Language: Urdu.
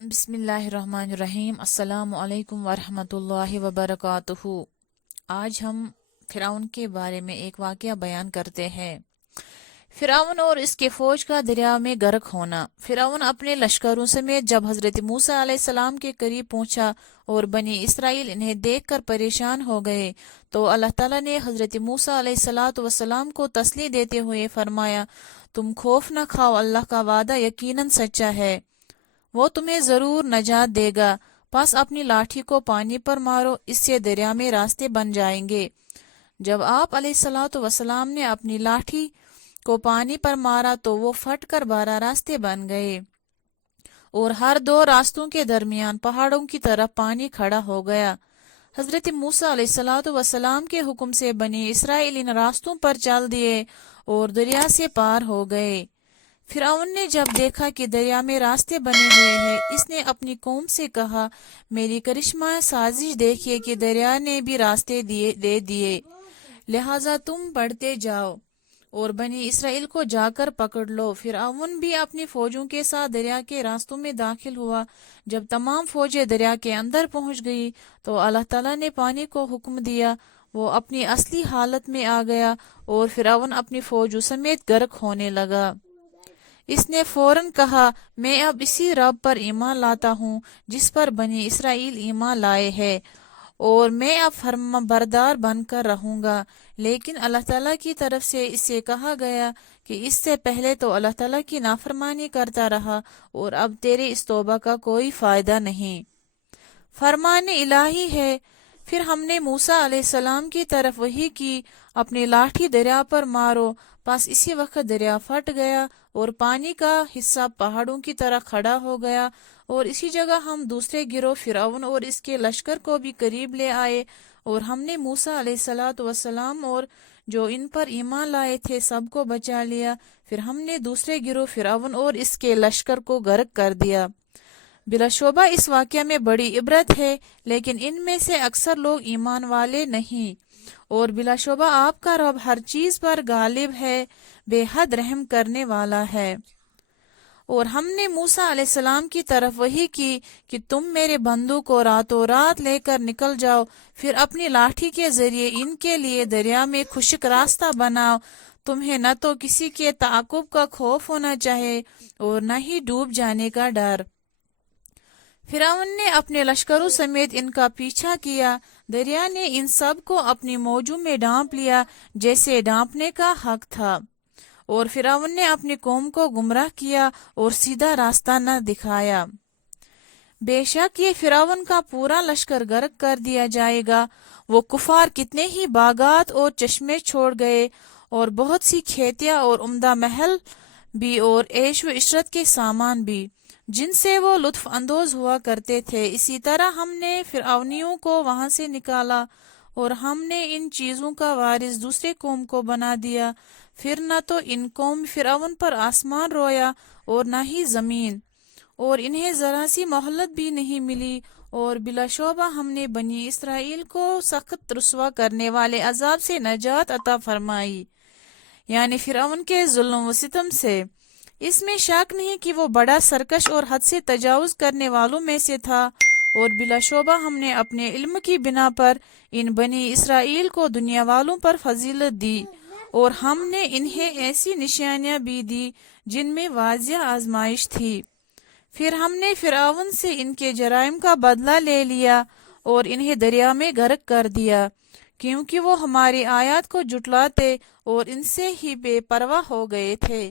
بسم اللہ الرحمن الرحیم۔ السلام علیکم ورحمۃ اللہ وبرکاتہ۔ آج ہم فرعون کے بارے میں ایک واقعہ بیان کرتے ہیں۔ فرعون اور اس کے فوج کا دریا میں غرق ہونا۔ فرعون اپنے لشکروں سمیت جب حضرت موسیٰ علیہ السلام کے قریب پہنچا اور بنی اسرائیل انہیں دیکھ کر پریشان ہو گئے تو اللہ تعالیٰ نے حضرت موسیٰ علیہ السلام کو تسلی دیتے ہوئے فرمایا، تم خوف نہ کھاؤ، اللہ کا وعدہ یقیناً سچا ہے، وہ تمہیں ضرور نجات دے گا۔ پس اپنی لاٹھی کو پانی پر مارو، اس سے دریا میں راستے بن جائیں گے۔ جب آپ علیہ السلام نے اپنی لاٹھی کو پانی پر مارا تو وہ پھٹ کر 12 راستے بن گئے اور ہر 2 راستوں کے درمیان پہاڑوں کی طرف پانی کھڑا ہو گیا۔ حضرت موسیٰ علیہ السلام کے حکم سے بنی اسرائیل ان راستوں پر چل دیے اور دریا سے پار ہو گئے۔ فرعون نے جب دیکھا کہ دریا میں راستے بنے ہوئے ہیں، اس نے اپنی قوم سے کہا، میری کرشمہ سازش دیکھیے کہ دریا نے بھی راستے دے دیے، لہٰذا تم بڑھتے جاؤ اور بنی اسرائیل کو جا کر پکڑ لو۔ فرعون بھی اپنی فوجوں کے ساتھ دریا کے راستوں میں داخل ہوا۔ جب تمام فوجیں دریا کے اندر پہنچ گئی تو اللہ تعالیٰ نے پانی کو حکم دیا، وہ اپنی اصلی حالت میں آ گیا اور فرعون اپنی فوجوں سمیت غرق ہونے لگا۔ اس نے فوراً کہا، میں اب اسی رب پر ایمان لاتا ہوں جس پر بنی اسرائیل ایمان لائے ہے، اور میں اب فرما بردار بن کر رہوں گا۔ لیکن اللہ تعالیٰ کی طرف سے اسے کہا گیا کہ اس سے پہلے تو اللہ تعالیٰ کی نافرمانی کرتا رہا اور اب تیرے اس توبہ کا کوئی فائدہ نہیں۔ فرمان الہی ہے۔ پھر ہم نے موسیٰ علیہ السلام کی طرف وحی کی، اپنی لاٹھی دریا پر مارو، پس اسی وقت دریا پھٹ گیا اور پانی کا حصہ پہاڑوں کی طرح کھڑا ہو گیا، اور اسی جگہ ہم دوسرے گروہ فرعون اور اس کے لشکر کو بھی قریب لے آئے، اور ہم نے موسیٰ علیہ السلام اور جو ان پر ایمان لائے تھے سب کو بچا لیا۔ پھر ہم نے دوسرے گروہ فرعون اور اس کے لشکر کو غرق کر دیا۔ بلا شبہ اس واقعہ میں بڑی عبرت ہے، لیکن ان میں سے اکثر لوگ ایمان والے نہیں، اور بلا شبہ آپ کا رب ہر چیز پر غالب ہے، بے حد رحم کرنے والا ہے۔ اور ہم نے موسیٰ علیہ السلام کی طرف وحی کی کہ تم میرے بندوں کو راتوں رات لے کر نکل جاؤ، پھر اپنی لاٹھی کے ذریعے ان کے لیے دریا میں خشک راستہ بناؤ۔ تمہیں نہ تو کسی کے تعاقب کا خوف ہونا چاہے اور نہ ہی ڈوب جانے کا ڈر۔ فرعون نے اپنے لشکروں سمیت ان کا پیچھا کیا، دریا نے ان سب کو اپنی موجوں میں ڈانپ لیا جیسے ڈانپنے کا حق تھا، اور فرعون نے اپنی قوم کو گمراہ کیا اور سیدھا راستہ نہ دکھایا۔ بے شک یہ فرعون کا پورا لشکر غرق کر دیا جائے گا۔ وہ کفار کتنے ہی باغات اور چشمے چھوڑ گئے اور بہت سی کھیتیاں اور عمدہ محل بھی اور عیش و عشرت کے سامان بھی جن سے وہ لطف اندوز ہوا کرتے تھے۔ اسی طرح ہم نے فرعونیوں کو وہاں سے نکالا اور ہم نے ان چیزوں کا وارث دوسرے قوم کو بنا دیا۔ پھر نہ تو ان قوم فرعون پر آسمان رویا اور نہ ہی زمین، اور انہیں ذرا سی مہلت بھی نہیں ملی، اور بلا شبہ ہم نے بنی اسرائیل کو سخت رسوا کرنے والے عذاب سے نجات عطا فرمائی، یعنی فرعون کے ظلم و ستم سے۔ اس میں شک نہیں کہ وہ بڑا سرکش اور حد سے تجاوز کرنے والوں میں سے تھا، اور بلا شبہ ہم نے اپنے علم کی بنا پر ان بنی اسرائیل کو دنیا والوں پر فضیلت دی، اور ہم نے انہیں ایسی نشانیاں بھی دی جن میں واضح آزمائش تھی۔ پھر ہم نے فرعون سے ان کے جرائم کا بدلہ لے لیا اور انہیں دریا میں غرق کر دیا، کیونکہ وہ ہماری آیات کو جھٹلاتے اور ان سے ہی بے پرواہ ہو گئے تھے۔